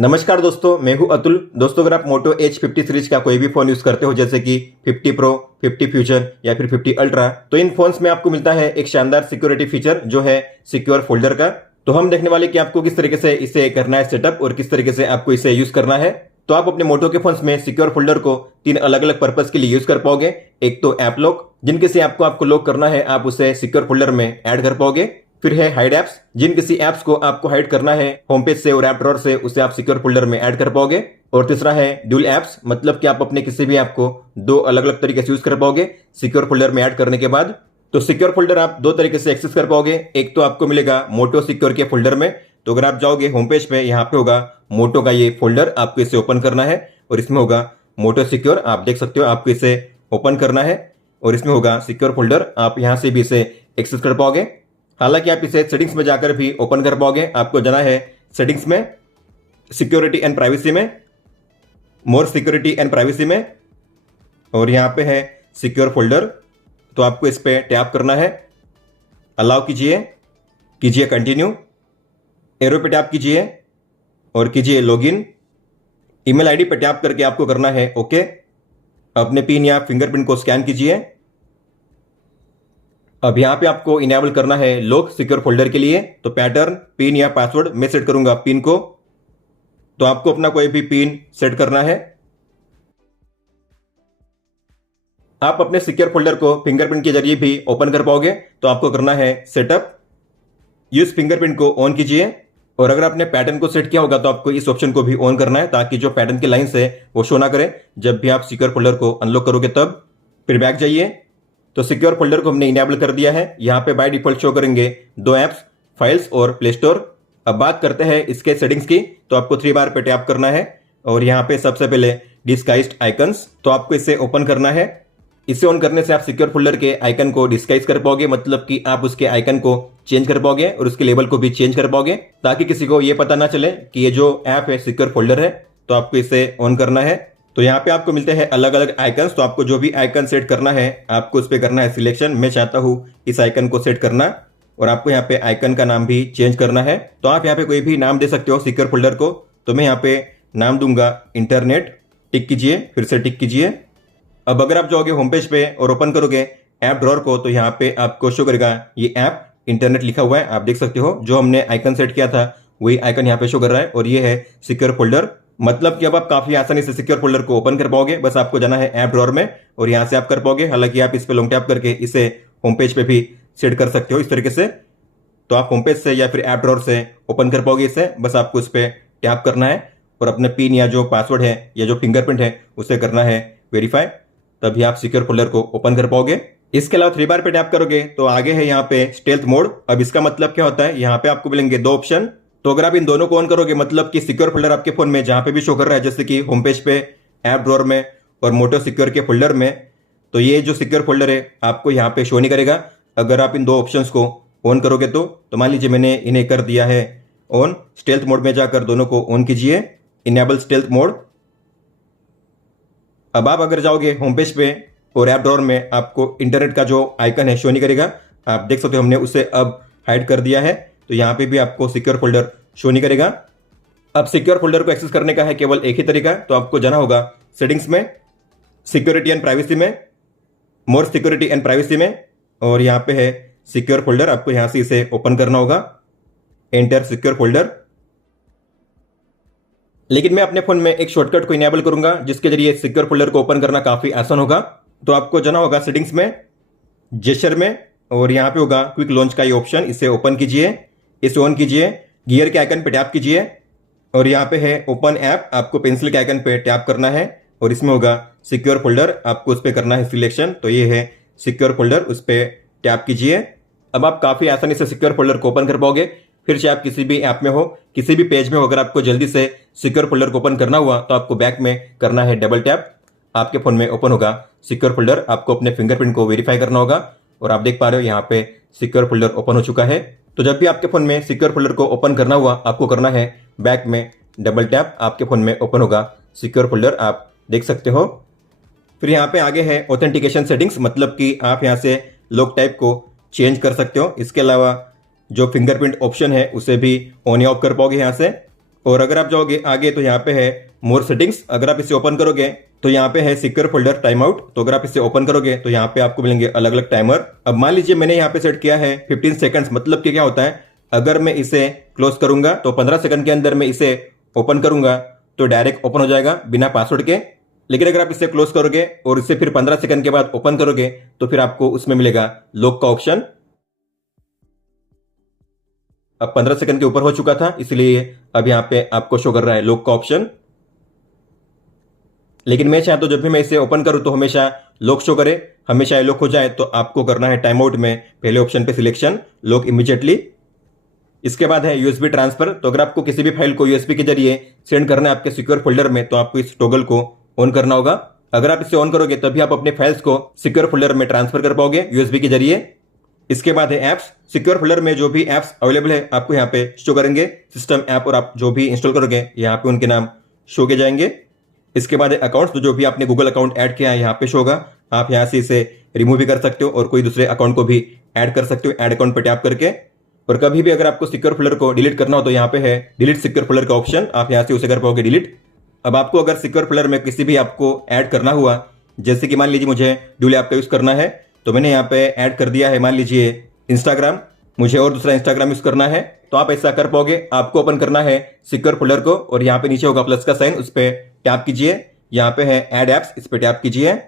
नमस्कार दोस्तों, मैं हूं अतुल। दोस्तों, अगर आप मोटो H50 सीरीज का कोई भी फोन यूज करते हो जैसे कि 50 प्रो, 50 फ्यूजन या फिर 50 अल्ट्रा, तो इन फोन्स में आपको मिलता है एक शानदार सिक्योरिटी फीचर जो है सिक्योर फोल्डर का। तो हम देखने वाले कि आपको किस तरीके से इसे करना है सेटअप और किस तरीके से आपको इसे यूज करना है। तो आप अपने मोटो के फोन्स में सिक्योर फोल्डर को 3 अलग अलग पर्पज के लिए यूज कर पाओगे। एक तो ऐप लॉक, जिन किसी ऐप को आपको लॉक करना है आप उसे सिक्योर फोल्डर में ऐड कर पाओगे। फिर है हाइड एप्स, जिन किसी एप्स को आपको हाइड करना है होम पेज से और ऐप ड्रॉअर से, उसे आप सिक्योर फोल्डर में ऐड कर पाओगे। और तीसरा है ड्यूल एप्स, मतलब कि आप अपने किसी भी ऐप को 2 अलग अलग तरीके से यूज कर पाओगे सिक्योर फोल्डर में ऐड करने के बाद। तो सिक्योर फोल्डर आप 2 तरीके से एक्सेस कर पाओगे। एक तो आपको मिलेगा मोटो सिक्योर के फोल्डर में। तो अगर आप जाओगे होम पेज पे, यहाँ पे होगा मोटो का ये फोल्डर, आपको इसे ओपन करना है और इसमें होगा मोटो सिक्योर। आप देख सकते हो, आपको इसे ओपन करना है और इसमें होगा सिक्योर फोल्डर। आप यहां से भी इसे एक्सेस कर पाओगे। हालांकि आप इसे सेटिंग्स में जाकर भी ओपन कर पाओगे। आपको जाना है सेटिंग्स में, सिक्योरिटी एंड प्राइवेसी में, मोर सिक्योरिटी एंड प्राइवेसी में, और यहां पे है सिक्योर फोल्डर। तो आपको इस पे टैप करना है, अलाउ कीजिए कंटिन्यू, एरो पे टैप कीजिए और कीजिए लॉगिन। ईमेल आईडी पे टैप करके आपको करना है ओके। अपने पिन या फिंगरप्रिंट को स्कैन कीजिए। अब यहां पे आपको इनेबल करना है लॉक सिक्योर फोल्डर के लिए। तो पैटर्न, पिन या पासवर्ड, मैं सेट करूंगा पिन को। तो आपको अपना कोई भी पिन सेट करना है। आप अपने सिक्योर फोल्डर को फिंगरप्रिंट के जरिए भी ओपन कर पाओगे। तो आपको करना है सेटअप, यूज फिंगरप्रिंट को ऑन कीजिए। और अगर आपने पैटर्न को सेट किया होगा तो आपको इस ऑप्शन को भी ऑन करना है, ताकि जो पैटर्न की लाइंस है वो शो ना करे जब भी आप सिक्योर फोल्डर को अनलॉक करोगे तब। फिर बैक जाइए। तो सिक्योर फोल्डर को हमने इनेबल कर दिया है। यहाँ पे बाय डिफॉल्ट शो करेंगे 2 ऐप्स, फाइल्स और प्ले स्टोर। अब बात करते हैं इसके सेटिंग्स की। तो आपको 3 बार पे टैप करना है और यहाँ पे सबसे पहले डिस्गाइज्ड आइकन्स, तो आपको इसे ओपन करना है। इसे ऑन करने से आप सिक्योर फोल्डर के आइकन को डिस्गाइज कर पाओगे, मतलब कि आप उसके आइकन को चेंज कर पाओगे और उसके लेबल को भी चेंज कर पाओगे, ताकि किसी को ये पता ना चले कि ये जो ऐप है सिक्योर फोल्डर है। तो आपको इसे ऑन करना है। तो यहाँ पे आपको मिलते हैं अलग अलग आइकन्स। तो आपको जो भी आइकन सेट करना है आपको उस पर करना है सिलेक्शन। मैं चाहता हूँ इस आइकन को सेट करना और आपको यहाँ पे आइकन का नाम भी चेंज करना है। तो आप यहाँ पे कोई भी नाम दे सकते हो सिक्योर फोल्डर को। तो मैं यहाँ पे नाम दूंगा इंटरनेट। टिक कीजिए, फिर से टिक कीजिए। अब अगर आप जाओगे होम पेज पे और ओपन करोगे ऐप ड्रॉअर को, तो यहाँ पे आपको शो करेगा ये ऐप इंटरनेट लिखा हुआ है। आप देख सकते हो जो हमने आइकन सेट किया था वही आइकन यहाँ पे शो कर रहा है और ये है सिक्योर फोल्डर। मतलब कि अब आप काफी आसानी से सिक्योर फोल्डर को ओपन कर पाओगे। बस आपको जाना है ऐप ड्रॉअर में और यहाँ से आप कर पाओगे। हालांकि आप इस पे लॉन्ग टैप करके इसे होम पेज पे भी सेट कर सकते हो इस तरीके से। तो आप होम पेज से या फिर ऐप ड्रॉअर से ओपन कर पाओगे इसे। बस आपको इस पे टैप करना है और अपने पिन या जो पासवर्ड है या जो फिंगरप्रिंट है उसे करना है वेरीफाई, तभी आप सिक्योर फोल्डर को ओपन कर पाओगे। इसके अलावा 3 बार पे टैप करोगे तो आगे है यहाँ पे स्टेल्थ मोड। अब इसका मतलब क्या होता है, यहाँ पे आपको मिलेंगे 2 ऑप्शन। तो अगर आप इन दोनों को ऑन करोगे, मतलब कि सिक्योर फोल्डर आपके फोन में जहां पे भी शो कर रहा है, जैसे कि होम पेज पे, ऐप ड्रॉअर में और मोटो सिक्योर के फोल्डर में, तो ये जो सिक्योर फोल्डर है आपको यहाँ पे शो नहीं करेगा अगर आप इन 2 ऑप्शंस को ऑन करोगे। तो मान लीजिए मैंने इन्हें कर दिया है ऑन। स्टेल्थ मोड में जाकर दोनों को ऑन कीजिए, इनेबल स्टेल्थ मोड। अब आप अगर जाओगे होम पेज पे और ऐप ड्रॉअर में, आपको इंटरनेट का जो आइकन है शो नहीं करेगा। आप देख सकते हो हमने उसे अब हाइड कर दिया है। तो यहाँ पे भी आपको सिक्योर फोल्डर शो नहीं करेगा। अब सिक्योर फोल्डर को एक्सेस करने का है केवल एक ही तरीका। तो आपको जाना होगा सेटिंग्स में, सिक्योरिटी एंड प्राइवेसी में, मोर सिक्योरिटी एंड प्राइवेसी में, और यहाँ पे है सिक्योर फोल्डर। आपको यहाँ से इसे ओपन करना होगा, एंटर सिक्योर फोल्डर। लेकिन मैं अपने फोन में एक शॉर्टकट को इनेबल करूंगा जिसके जरिए सिक्योर फोल्डर को ओपन करना काफी आसान होगा। तो आपको जाना होगा सेटिंग्स में, जेस्चर में, और यहाँ पे होगा क्विक लॉन्च का ये ऑप्शन। इसे ओपन कीजिए, इसे ऑन कीजिए, गियर के आइकन पे टैप कीजिए और यहाँ पे है ओपन ऐप। आपको पेंसिल के आइकन पे टैप करना है और इसमें होगा सिक्योर फोल्डर। आपको उस पर करना है सिलेक्शन। तो ये है सिक्योर फोल्डर, उस पर टैप कीजिए। अब आप काफी आसानी से सिक्योर फोल्डर को ओपन कर पाओगे। फिर से आप किसी भी ऐप में हो, किसी भी पेज में हो, अगर आपको जल्दी से सिक्योर फोल्डर को ओपन करना हुआ तो आपको बैक में करना है डबल टैप। आपके फोन में ओपन होगा सिक्योर फोल्डर। आपको अपने फिंगरप्रिंट को वेरीफाई करना होगा और आप देख पा रहे हो यहाँ पे सिक्योर फोल्डर ओपन हो चुका है। तो जब भी आपके फोन में सिक्योर फोल्डर को ओपन करना हुआ आपको करना है बैक में डबल टैप। आपके फोन में ओपन होगा सिक्योर फोल्डर, आप देख सकते हो। फिर यहाँ पे आगे है ऑथेंटिकेशन सेटिंग्स, मतलब कि आप यहाँ से लॉक टाइप को चेंज कर सकते हो। इसके अलावा जो फिंगरप्रिंट ऑप्शन है उसे भी ऑन या ऑफ कर पाओगे यहाँ से। और अगर आप जाओगे आगे तो यहाँ पे है मोर सेटिंग्स। अगर आप इसे ओपन करोगे तो यहाँ पे है सिक्योर फोल्डर टाइम आउट। तो अगर आप इसे ओपन करोगे तो यहाँ पे आपको मिलेंगे अलग अलग टाइमर। अब मान लीजिए मैंने यहाँ पे सेट किया है 15 सेकंड्स, मतलब कि क्या होता है, अगर मैं इसे क्लोज करूंगा तो 15 सेकंड के अंदर मैं इसे ओपन करूंगा तो डायरेक्ट ओपन हो जाएगा बिना पासवर्ड के। लेकिन अगर आप इसे क्लोज करोगे और इसे फिर 15 सेकंड के बाद ओपन करोगे तो फिर आपको उसमें मिलेगा लॉक का ऑप्शन। अब 15 सेकंड के ऊपर हो चुका था, इसलिए अब यहाँ पे आपको शो कर रहा है लॉक का ऑप्शन। लेकिन मैं चाहता हूं जब भी मैं इसे ओपन करूं तो हमेशा लॉक शो करे, हमेशा ये लॉक हो जाए। तो आपको करना है टाइम आउट में पहले ऑप्शन पे सिलेक्शन, लॉक इमीडिएटली। इसके बाद है यूएसबी ट्रांसफर। तो अगर आपको किसी भी फाइल को यूएसबी के जरिए सेंड करना है आपके सिक्योर फोल्डर में तो आपको इस टॉगल को ऑन करना होगा। अगर आप इसे ऑन करोगे तभी आप अपने फाइल्स को सिक्योर फोल्डर में ट्रांसफर कर पाओगे यूएसबी के जरिए। इसके बाद है ऐप्स। सिक्योर फोल्डर में जो भी ऐप्स अवेलेबल है आपको यहाँ पे शो करेंगे, सिस्टम ऐप, और आप जो भी इंस्टॉल करोगे यहाँ पे उनके नाम शो किए जाएंगे। इसके बाद है अकाउंट्स। तो जो भी आपने गूगल अकाउंट ऐड किया है यहाँ पे शो होगा। आप यहाँ से इसे रिमूव भी कर सकते हो और कोई दूसरे अकाउंट को भी ऐड कर सकते हो ऐड अकाउंट पर टैप करके। और कभी भी अगर आपको सिक्योर फोल्डर को डिलीट करना हो तो यहाँ पे है डिलीट सिक्योर फोल्डर का ऑप्शन, आप यहाँ से उसे कर पाओगे डिलीट। अब आपको अगर सिक्योर फोल्डर में किसी भी आपको ऐड करना हुआ, जैसे कि मान लीजिए मुझे ड्यूल ऐप का यूज करना है तो मैंने यहाँ पे ऐड कर दिया है मान लीजिए इंस्टाग्राम, मुझे और दूसरा इंस्टाग्राम यूज करना है तो आप ऐसा कर पाओगे। आपको ओपन करना है सिक्योर फोल्डर को और यहाँ पे नीचे होगा प्लस का साइन, उस पर टैप कीजिए। यहाँ पे है ऐड एप्स, इस पर टैप कीजिए।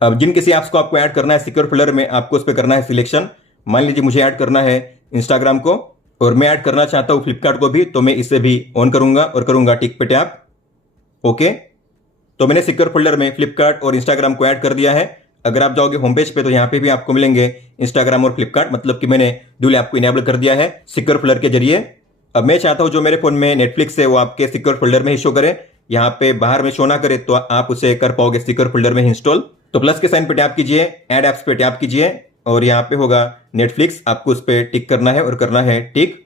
अब जिन किसी ऐप्स को आपको ऐड करना है सिक्योर फोल्डर में आपको उस पर करना है सिलेक्शन। मान लीजिए मुझे ऐड करना है इंस्टाग्राम को और मैं ऐड करना चाहता हूँ फ्लिपकार्ट को भी, तो मैं इसे भी ऑन करूंगा और करूंगा टिक पे टैप, ओके। तो मैंने सिक्योर फोल्डर में फ्लिपकार्ट और इंस्टाग्राम को ऐड कर दिया है। अगर आप जाओगे होम पेज पे तो यहाँ पे भी आपको मिलेंगे इंस्टाग्राम और फ्लिपकार्ट, मतलब कि मैंने ड्यूल ऐप को इनेबल कर दिया है सिक्योर फोल्डर के जरिए। अब मैं चाहता हूँ जो मेरे फोन में नेटफ्लिक्स है वो आपके सिक्योर फोल्डर में ही शो करे, यहाँ पे बाहर में शो ना करे, तो आप उसे कर पाओगे सिक्योर फोल्डर में ही इंस्टॉल। तो प्लस के साइन पे टैप कीजिए, ऐड एप्स पे टैप कीजिए और यहाँ पे होगा नेटफ्लिक्स, आपको उस पर टिक करना है और करना है टिक।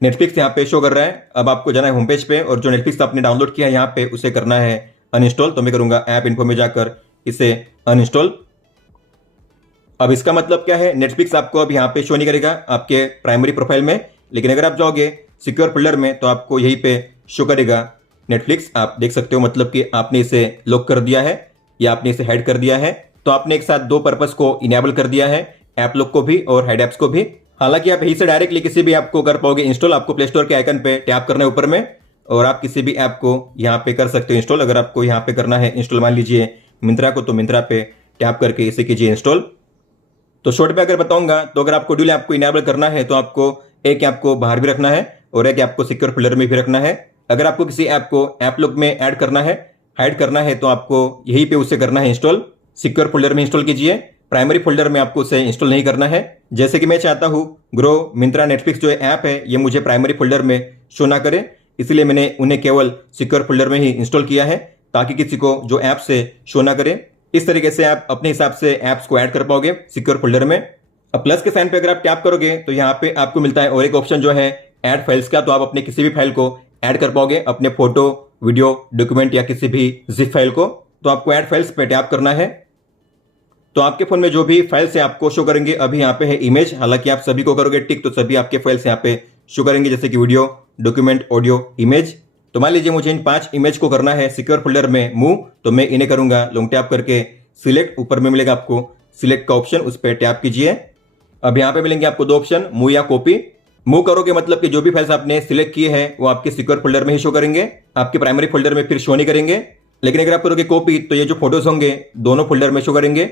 नेटफ्लिक्स यहाँ पे शो कर रहा है। अब आपको जाना है होम पेज पे और जो नेटफ्लिक्स आपने डाउनलोड किया है यहाँ पे उसे करना है अनइंस्टॉल। तो मैं करूंगा ऐप इन्फो में जाकर इसे अनइंस्टॉल। अब इसका मतलब क्या है, नेटफ्लिक्स आपको अब यहाँ पे शो नहीं करेगा आपके प्राइमरी प्रोफाइल में, लेकिन अगर आप जाओगे सिक्योर फोल्डर में तो आपको यहीं पे शो करेगा नेटफ्लिक्स। आप देख सकते हो, मतलब कि आपने इसे लॉक कर दिया है या आपने इसे हाइड कर दिया है। तो आपने एक साथ दो पर्पस को इनेबल कर दिया है, ऐप लॉक को भी और हाइड एप्स को भी। हालांकि आप यहीं से डायरेक्टली किसी भी ऐप को कर पाओगे इंस्टॉल। आपको प्ले स्टोर के आइकन पे टैप करना है ऊपर में और आप किसी भी ऐप को यहाँ पे कर सकते हो इंस्टॉल। अगर आपको यहाँ पे करना है इंस्टॉल मान लीजिए मिंत्रा को, तो मिंत्रा पे टैप करके इसे कीजिए इंस्टॉल। तो शॉर्ट पे अगर बताऊंगा तो अगर आपको ड्यूल ऐप को इनेबल करना है तो आपको एक ऐप को बाहर भी रखना है और एक ऐप को सिक्योर फोल्डर में भी रखना है। अगर आपको किसी ऐप को ऐप लॉक में ऐड करना है, हाइड करना है, तो आपको यहीं पे उसे करना है इंस्टॉल। सिक्योर फोल्डर में इंस्टॉल कीजिए, प्राइमरी फोल्डर में आपको उसे इंस्टॉल नहीं करना है। जैसे कि मैं चाहता हूं ग्रो, मिंत्रा, नेटफ्लिक्स जो ऐप है ये मुझे प्राइमरी फोल्डर में शो ना करे, इसलिए मैंने उन्हें केवल सिक्योर फोल्डर में ही इंस्टॉल किया है ताकि किसी को जो ऐप से शो ना करे। इस तरीके से आप अपने हिसाब से ऐप्स को ऐड कर पाओगे सिक्योर फोल्डर में। अब प्लस के साइन पे अगर आप टैप करोगे तो यहाँ पे आपको मिलता है और एक ऑप्शन जो है ऐड फाइल्स का। तो आप अपने किसी भी फाइल को ऐड कर पाओगे, अपने फोटो, वीडियो, डॉक्यूमेंट या किसी भी जिप फाइल को। तो आपको ऐड फाइल्स पे टैप करना है। तो आपके फोन में जो भी फाइल्स है आपको शो करेंगे। अभी यहाँ पे है इमेज, हालांकि आप सभी को करोगे टिक तो सभी आपके फाइल्स यहाँ पे शो करेंगे, जैसे कि वीडियो, डॉक्यूमेंट, ऑडियो, इमेज। तो मान लीजिए मुझे इन 5 इमेज को करना है सिक्योर फोल्डर में मूव, तो मैं इन्हें करूंगा लॉन्ग टैप करके सिलेक्ट। ऊपर में मिलेगा आपको सिलेक्ट का ऑप्शन, उस पर टैप कीजिए। अब यहाँ पे मिलेंगे आपको 2 ऑप्शन, मूव या कॉपी। मूव करोगे मतलब कि जो भी फाइल्स आपने सिलेक्ट किए हैं वो आपके सिक्योर फोल्डर में ही शो करेंगे, आपके प्राइमरी फोल्डर में फिर शो नहीं करेंगे। लेकिन अगर आप करोगे कॉपी तो ये जो फोटोज होंगे दोनों फोल्डर में शो करेंगे,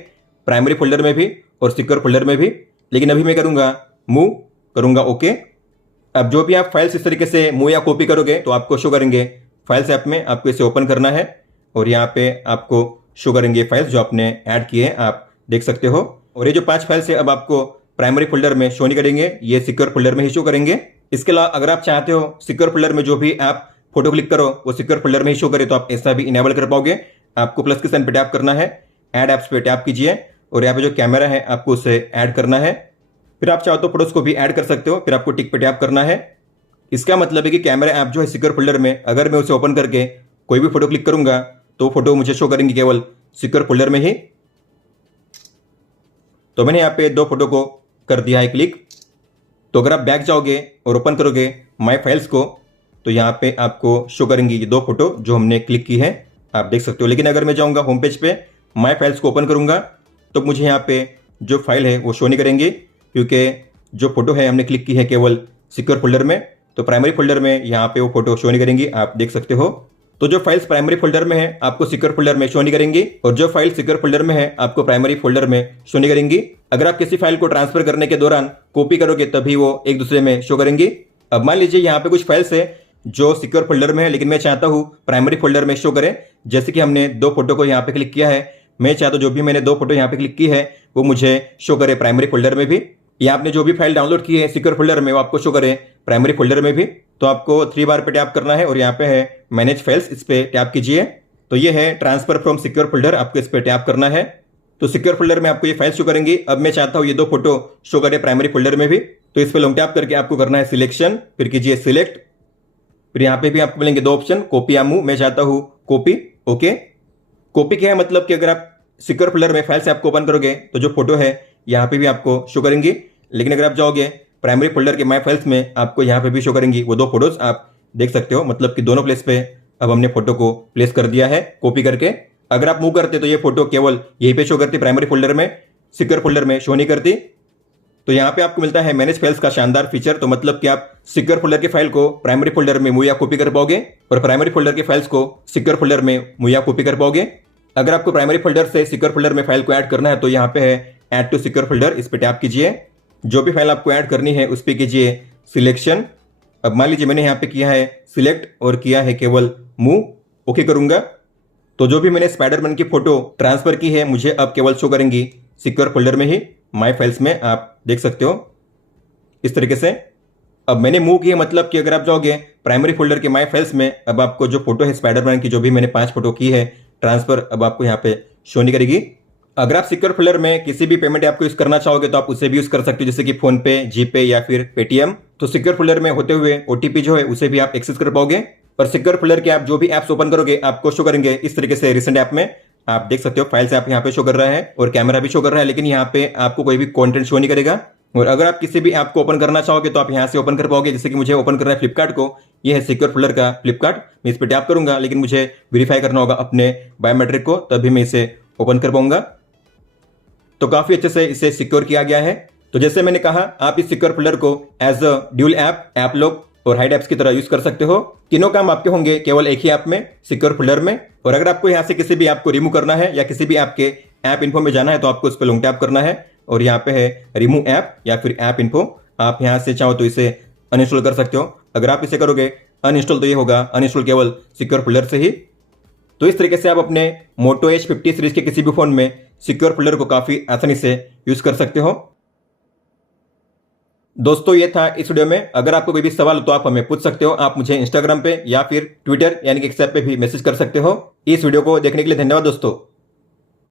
प्राइमरी फोल्डर में भी और सिक्योर फोल्डर में भी। लेकिन अभी मैं करूंगा मूव, करूंगा ओके। अब जो भी आप फाइल्स इस तरीके से मूव या कॉपी करोगे तो आपको शो करेंगे फाइल्स ऐप में। आपको इसे ओपन करना है और यहाँ पे आपको शो करेंगे फाइल्स जो आपने ऐड किए हैं, आप देख सकते हो। और ये जो 5 फाइल्स है अब आपको प्राइमरी फोल्डर में शो नहीं करेंगे, ये सिक्योर फोल्डर में ही शो करेंगे। इसके अलावा अगर आप चाहते हो सिक्योर फोल्डर में जो भी आप फोटो क्लिक करो वो सिक्योर फोल्डर में ही शो करे तो आप ऐसा भी इनेबल कर पाओगे। आपको प्लस के साइन पे टैप करना है, ऐड एप्स पे टैप कीजिए और यहाँ पे जो कैमरा है आपको उसे ऐड करना है। फिर आप चाहो तो फोटोज को भी ऐड कर सकते हो, फिर आपको टिक पे टैप करना है। इसका मतलब है कि कैमरा ऐप जो है सिक्योर फोल्डर में, अगर मैं उसे ओपन करके कोई भी फोटो क्लिक करूंगा तो फोटो मुझे शो करेंगे केवल सिक्योर फोल्डर में ही। तो मैंने यहाँ पे 2 फोटो को कर दिया है क्लिक। तो अगर आप बैक जाओगे और ओपन करोगे माय फाइल्स को तो यहाँ पे आपको शो करेंगी ये 2 फोटो जो हमने क्लिक की है, आप देख सकते हो। लेकिन अगर मैं जाऊँगा होम पेज पे, माय फाइल्स को ओपन करूँगा तो मुझे यहाँ पे जो फाइल है वो शो नहीं करेंगी, क्योंकि जो फोटो है हमने क्लिक की है केवल सिक्योर फोल्डर में, तो प्राइमरी फोल्डर में यहाँ पे वो फोटो शो नहीं करेंगी, आप देख सकते हो। तो जो फाइल्स प्राइमरी फोल्डर में है आपको सिक्योर फोल्डर में शो नहीं करेंगी, और जो फाइल सिक्योर फोल्डर में है आपको प्राइमरी फोल्डर में शो नहीं करेंगी। अगर आप किसी फाइल को ट्रांसफर करने के दौरान कॉपी करोगे तभी वो एक दूसरे में शो करेंगी। अब मान लीजिए यहाँ पे कुछ फाइल्स है जो सिक्योर फोल्डर में है, लेकिन मैं चाहता हूँ प्राइमरी फोल्डर में शो करें। जैसे कि हमने 2 फोटो को यहाँ पे क्लिक किया है, मैं चाहता हूँ जो भी मैंने 2 फोटो यहाँ पे क्लिक की है वो मुझे शो करे प्राइमरी फोल्डर में भी, या आपने जो भी फाइल डाउनलोड की है सिक्योर फोल्डर में वो आपको शो करे प्राइमरी फोल्डर में भी। तो आपको 3 बार पे टैप करना है और यहाँ पे है मैनेज फाइल्स, इस पे टैप कीजिए। तो ये है ट्रांसफर फ्रॉम सिक्योर फोल्डर, आपको इस पे टैप करना है। तो सिक्योर फोल्डर में आपको ये फाइल शो करेंगी। अब मैं चाहता हूँ ये 2 फोटो शो करे प्राइमरी फोल्डर में भी, तो इस पे लॉन्ग टैप करके आपको करना है सिलेक्शन, फिर कीजिए सिलेक्ट। फिर यहाँ पे भी आपको मिलेंगे 2 ऑप्शन, कॉपी या मूव। मैं चाहता हूँ कॉपी, ओके। कॉपी क्या है, मतलब कि अगर आप सिक्योर फोल्डर में फाइल से आपको ओपन करोगे तो जो फोटो है यहाँ पे भी आपको शो करेंगी, लेकिन अगर आप जाओगे प्राइमरी फोल्डर के माय फाइल्स में आपको यहाँ पे भी शो करेंगी वो 2 फोटोज, आप देख सकते हो। मतलब कि दोनों प्लेस पे अब हमने फोटो को प्लेस कर दिया है कॉपी करके। अगर आप मूव करते तो ये फोटो केवल यहीं पे शो करती, प्राइमरी फोल्डर में, सिक्योर फोल्डर में शो नहीं करती। तो यहाँ पे आपको मिलता है मैनेज फाइल्स का शानदार फीचर। तो मतलब कि आप सिक्योर फोल्डर की फाइल को प्राइमरी फोल्डर में मूव या कॉपी कर पाओगे, और प्राइमरी फोल्डर की फाइल्स को सिक्योर फोल्डर में मूव या कॉपी कर पाओगे। अगर आपको प्राइमरी फोल्डर से सिक्योर फोल्डर में फाइल को ऐड करना है तो यहाँ पे है ऐड टू सिक्योर फोल्डर, इस पे टैप कीजिए। जो भी फाइल आपको ऐड करनी है उस पर कीजिए सिलेक्शन। अब मान लीजिए मैंने यहाँ पे किया है सिलेक्ट और किया है केवल मूव, ओके करूंगा। तो जो भी मैंने स्पाइडरमैन की फोटो ट्रांसफर की है मुझे अब केवल शो करेंगी सिक्योर फोल्डर में ही, माय फाइल्स में, आप देख सकते हो इस तरीके से। अब मैंने मूव किया, मतलब कि अगर आप जाओगे प्राइमरी फोल्डर के माय फाइल्स में, अब आपको जो फोटो है स्पाइडरमैन की, जो भी मैंने 5 फोटो की है ट्रांसफर, अब आपको यहाँ पे शो नहीं करेगी। अगर आप सिक्योर फोल्डर में किसी भी पेमेंट ऐप को यूज करना चाहोगे तो आप उसे भी यूज कर सकते हो, जैसे कि फोन पे, जीपे या फिर पेटीएम। तो सिक्योर फोल्डर में होते हुए ओटीपी जो है उसे भी आप एक्सेस कर पाओगे। और सिक्योर फोल्डर के आप जो भी एप्स ओपन करोगे आपको शो करेंगे इस तरीके से रिसेंट ऐप में, आप देख सकते हो। फाइल्स ऐप यहाँ पे शो कर रहा है और कैमरा भी शो कर रहा है, लेकिन यहाँ पे आपको कोई भी कॉन्टेंट शो नहीं करेगा। और अगर आप किसी भी ऐप को ओपन करना चाहोगे तो आप यहाँ से ओपन कर पाओगे। जैसे कि मुझे ओपन करना है फ्लिपकार्ट को, ये है सिक्योर फोल्डर का फ्लिपकार्ट, मैं इस पर टैप करूंगा, लेकिन मुझे वेरीफाई करना होगा अपने बायोमेट्रिक को, तभी मैं इसे ओपन कर पाऊंगा। तो काफी अच्छे से इसे सिक्योर किया गया है। तो जैसे मैंने कहा, आप इस सिक्योर फोल्डर को as a dual app lock और हाइड ऐप्स की तरह यूज कर सकते हो। तीनों काम आपके होंगे केवल एक ही ऐप में, सिक्योर फोल्डर में। और अगर आपको यहाँ से किसी भी ऐप को रिमूव करना है या किसी भी ऐप के ऐप इन्फो में जाना है तो आपको उस पर लॉन्ग टैप करना है और यहाँ पे है रिमूव ऐप या फिर ऐप इन्फो। आप यहाँ से चाहो तो इसे अनइंस्टॉल कर सकते हो। अगर आप इसे करोगे अनइंस्टॉल तो ये होगा अनइंस्टॉल केवल सिक्योर फोल्डर से ही। तो इस तरीके से आप अपने मोटो H50 सीरीज के किसी भी फोन में सिक्योर फोल्डर को काफी आसानी से यूज कर सकते हो। दोस्तों ये था इस वीडियो में। अगर आपको कोई भी सवाल हो तो आप हमें पूछ सकते हो। आप मुझे इंस्टाग्राम पे या फिर ट्विटर यानी कि एक्स ऐप पे भी मैसेज कर सकते हो। इस वीडियो को देखने के लिए धन्यवाद दोस्तों।